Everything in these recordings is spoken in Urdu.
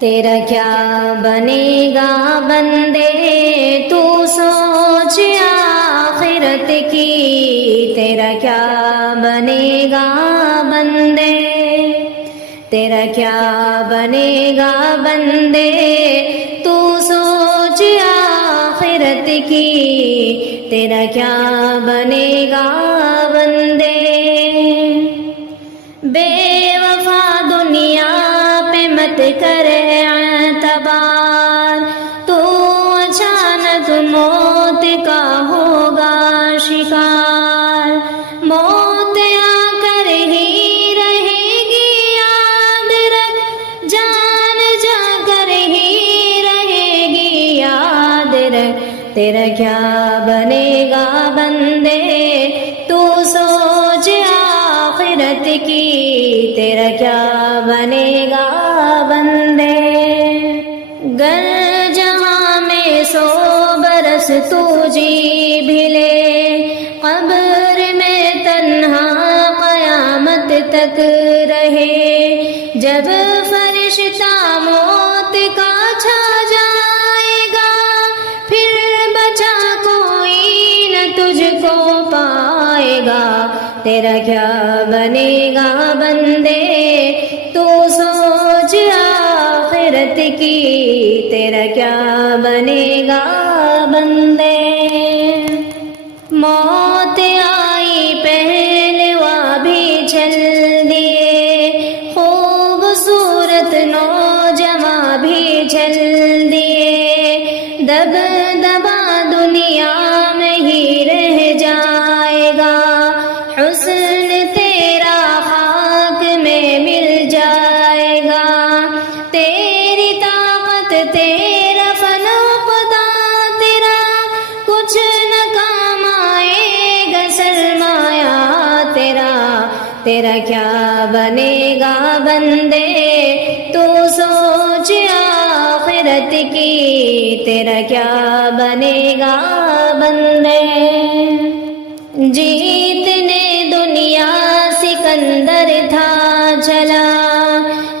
تیرا کیا بنے گا بندے تو سوچ آخرت کی، تیرا کیا بنے گا بندے، تیرا کیا بنے گا بندے تو سوچ آخرت کی، تیرا کیا بنے گا بندے۔ بے وفا دنیا پہ مت کر اعتبار، تو اچانک موت کا ہوگا شکار، موت آ کر ہی رہے گی یاد رکھ، جان جا کر ہی رہے گی یاد رکھ، تیرا کیا بنے گا بندے تو سوچ آخرت کی، تیرا کیا بنے گا بندے۔ گر جہاں میں 100 برس تو جی بھی لے، قبر میں تنہا قیامت تک رہے، جب فرشتہ موت کا چھا جائے گا، پھر بچا کوئی نہ تجھ کو پائے گا، تیرا کیا بنے گا بندے تو سوچ آخرت کی، تیرا کیا بنے گا بندے۔ موت آئی پہلوا بھی چل دیے، خوبصورت نوجواں بھی چل دیے، دب دبا دنیا میں ہی رہ جائے گا، حسن تیرا خاک میں مل جائے گا، تیری طاقت تیرا فنا قدا تیرا کچھ نہ کام آئے گا، سرمایہ تیرا، تیرا کیا بنے گا بندے تو سوچ آخرت کی، تیرا کیا بنے گا بندے۔ جیتنے دنیا سکندر تھا چلا،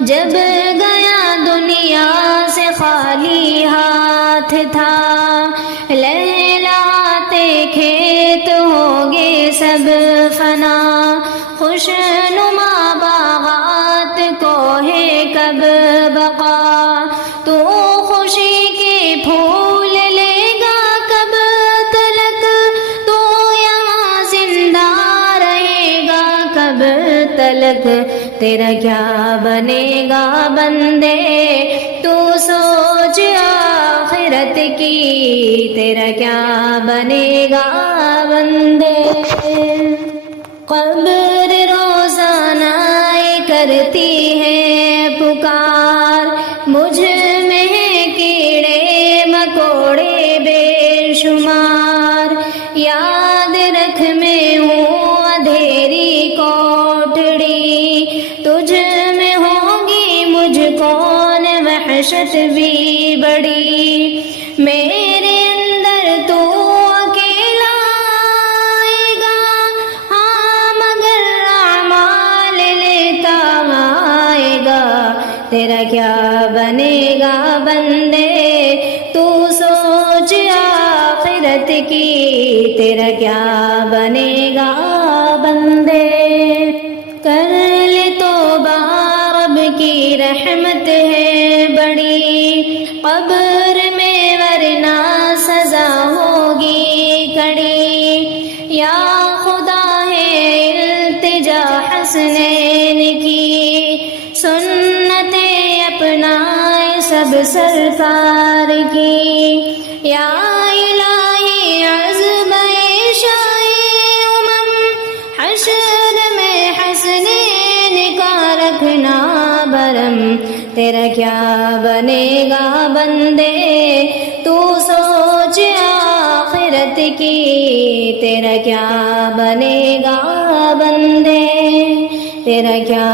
جب گیا دنیا سے خالی ہاتھ تھا، لہلاتے کھیت ہوگے سب فنا، خوش نما باغات کو ہے کب بقا، تو خوشی کے پھول لے گا کب تلک، تو یہاں زندہ رہے گا کب تلک، تیرا کیا بنے گا بندے تو سوچ آخرت کی، تیرا کیا بنے گا بندے۔ قبر روزانہ کرتی ہے پکار، مجھ میں کیڑے مکوڑے بے شمار، یاد رکھ میں ہوں اندھیری کوٹڑی، تجھ میں ہوگی مجھ کون وحشت بھی بڑی، میرے اندر تو اکیلا آئے گا، ہاں مگر اعمال لیتا آئے گا، تیرا کیا بنے گا بندے تو سوچ آخرت کی، تیرا کیا بنے گا بندے۔ کر لے توبہ رب کی رحمت ہے بڑی، قبر میں ورنہ سزا ہوگی کڑی، یا خدا ہے التجا حسنین کی، سنتیں اپنائے سب سرکار کی، یا الہی عزم شائع امم، حشر میں حسنین کا رکھنا برم، تیرا کیا بنے گا بندے تو سوچ آخرت کی، تیرا کیا بنے گا بندے، تیرا کیا